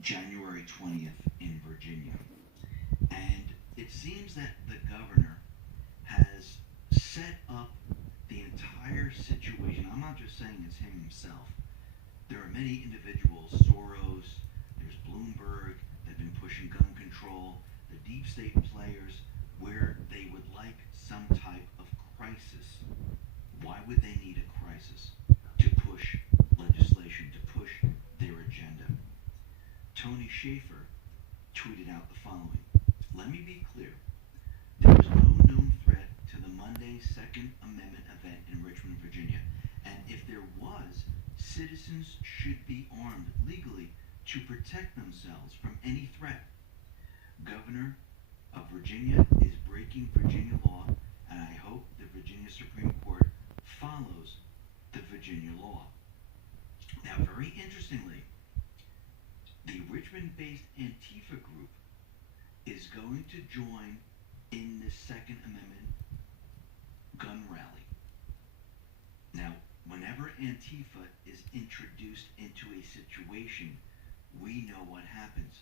January 20th in Virginia. And it seems that the governor has set up the entire situation. I'm not just saying it's him himself. There are many individuals, Soros, there's Bloomberg, they've been pushing gun control, the deep state players, where they would like some type of crisis. Why would they need a crisis? To push legislation, to push their agenda. Tony Shaffer tweeted out the following. Let me be clear. There is no known threat to the Monday Second Amendment event in Richmond, Virginia. And if there was, citizens should be armed legally to protect themselves from any threat. Governor of Virginia is breaking Virginia law, and I hope the Virginia Supreme Court follows the Virginia law. Now, very interestingly, the Richmond-based Antifa group is going to join in the Second Amendment gun rally. Now, whenever Antifa is introduced into a situation, we know what happens.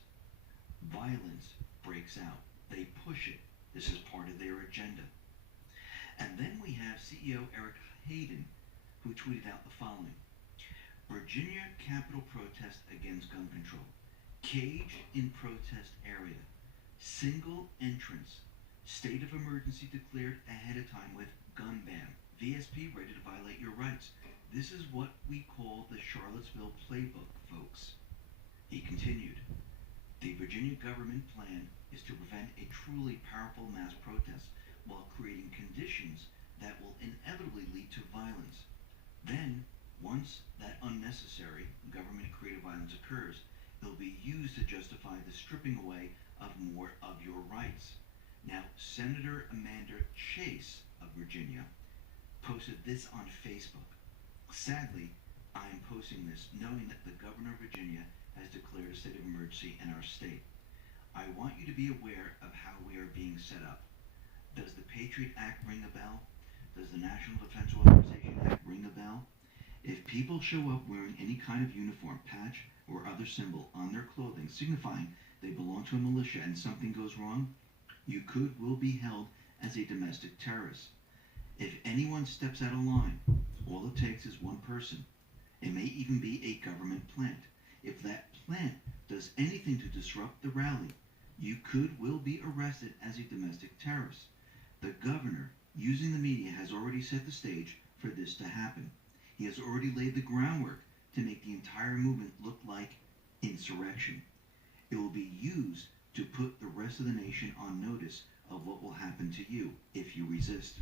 Violence breaks out. They push it. This is part of their agenda. And then we have CEO Eric Hayden, who tweeted out the following. Virginia Capitol protest against gun control. Caged in protest area. Single entrance. State of emergency declared ahead of time with gun ban. VSP ready to violate your rights. This is what we call the Charlottesville playbook, folks. He continued. The Virginia government plan is to prevent a truly powerful mass protest while creating conditions that will inevitably lead to violence. Then, once that unnecessary government-created violence occurs, it'll be used to justify the stripping away of more of your rights. Now, Senator Amanda Chase of Virginia posted this on Facebook. Sadly, I am posting this knowing that the governor of Virginia has declared a state of emergency in our state. I want you to be aware of how we are being set up. Does the Patriot Act ring a bell? Does the National Defense Authorization Act ring a bell? If people show up wearing any kind of uniform, patch, or other symbol on their clothing signifying they belong to a militia and something goes wrong, you will be held as a domestic terrorist. If anyone steps out of line, all it takes is one person. It may even be a government plant. If that plant does anything to disrupt the rally, you will be arrested as a domestic terrorist. The governor, using the media, has already set the stage for this to happen. He has already laid the groundwork to make the entire movement look like insurrection. It will be used to put the rest of the nation on notice of what will happen to you if you resist.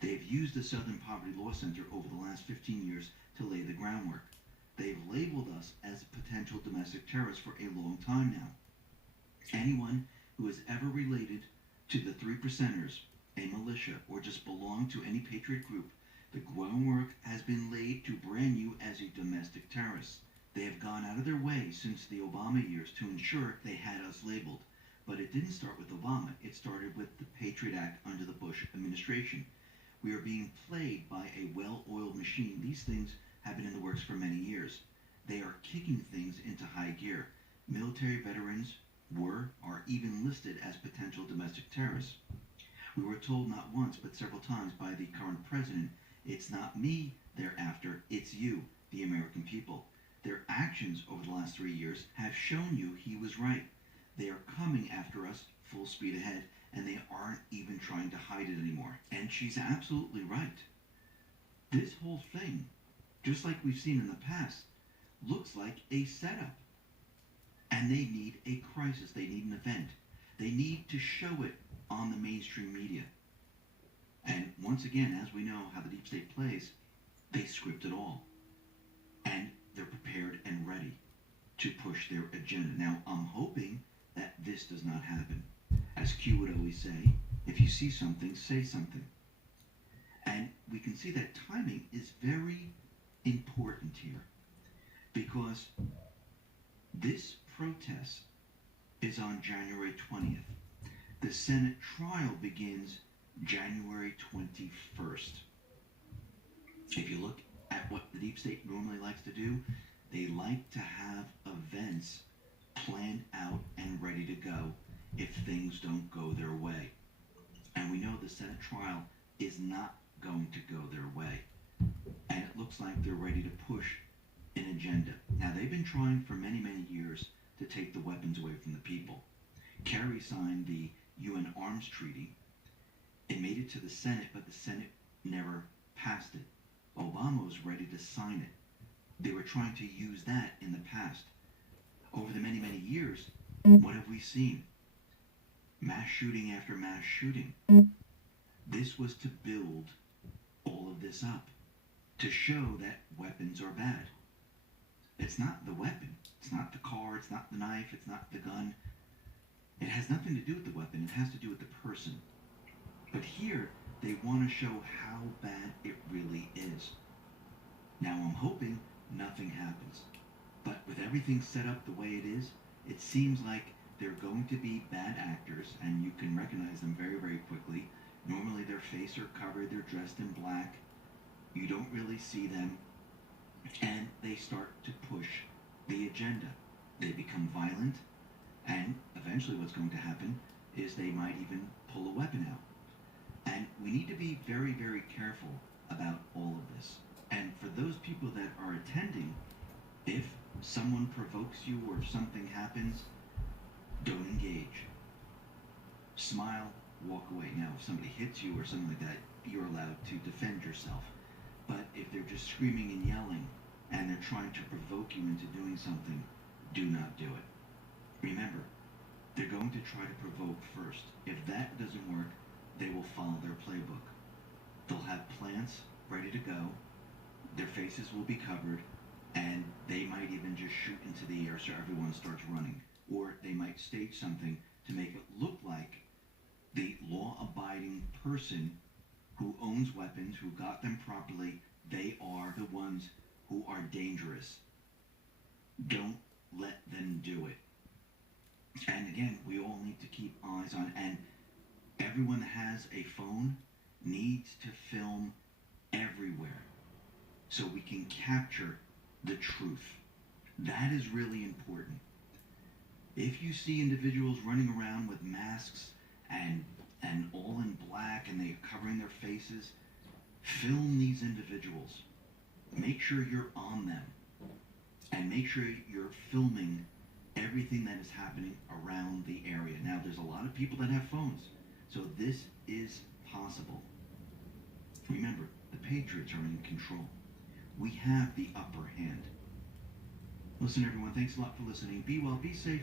They have used the Southern Poverty Law Center over the last 15 years to lay the groundwork. They've labeled us as potential domestic terrorists for a long time now. Anyone who is ever related to the Three Percenters, a militia, or just belong to any patriot group, the groundwork has been laid to brand you as a domestic terrorist. They have gone out of their way since the Obama years to ensure they had us labeled. But it didn't start with Obama. It started with the Patriot Act under the Bush administration. We are being played by a well-oiled machine. These things have been in the works for many years. They are kicking things into high gear. Military veterans are even listed as potential domestic terrorists. We were told not once but several times by the current president, it's not me they're after, it's you, the American people. Their actions over the last 3 years have shown you he was right. They are coming after us full speed ahead, and they aren't even trying to hide it anymore. And she's absolutely right. This whole thing, just like we've seen in the past, looks like a setup. And they need a crisis. They need an event. They need to show it on the mainstream media. And once again, as we know how the deep state plays, they script it all. And they're prepared and ready to push their agenda. Now, I'm hoping that this does not happen. As Q would always say, if you see something, say something. And we can see that timing is very important here, because this protest is on January 20th. The Senate trial begins January 21st. If you look at what the deep state normally likes to do, they like to have events planned go if things don't go their way. And we know the Senate trial is not going to go their way. And it looks like they're ready to push an agenda. Now, they've been trying for many, many years to take the weapons away from the people. Kerry signed the UN Arms Treaty. It made it to the Senate, but the Senate never passed it. Obama was ready to sign it. They were trying to use that in the past. Over the many, many years, what have we seen? Mass shooting after mass shooting. This was to build all of this up, to show that weapons are bad. It's not the weapon. It's not the car. It's not the knife. It's not the gun. It has nothing to do with the weapon. It has to do with the person. But here, they want to show how bad it really is. Now, I'm hoping nothing happens. But with everything set up the way it is, it seems like they're going to be bad actors, and you can recognize them very, very quickly. Normally, their face are covered. They're dressed in black. You don't really see them. And they start to push the agenda. They become violent, and eventually what's going to happen is they might even pull a weapon out. And we need to be very, very careful about all of this. And for those people that are attending, if someone provokes you or if something happens, don't engage. Smile, walk away. Now, if somebody hits you or something like that, you're allowed to defend yourself. But if they're just screaming and yelling and they're trying to provoke you into doing something, do not do it. Remember, they're going to try to provoke first. If that doesn't work, they will follow their playbook. They'll have plants ready to go, their faces will be covered, and they might even just shoot into the air so everyone starts running. Or they might stage something to make it look like the law-abiding person who owns weapons, who got them properly, they are the ones who are dangerous. Don't let them do it. And again, we all need to keep eyes on, and everyone that has a phone needs to film everywhere so we can capture the truth. That is really important. If you see individuals running around with masks and all in black and they're covering their faces, film these individuals. Make sure you're on them. And make sure you're filming everything that is happening around the area. Now, there's a lot of people that have phones, so this is possible. Remember, the Patriots are in control. We have the upper hand. Listen, everyone, thanks a lot for listening. Be well, be safe.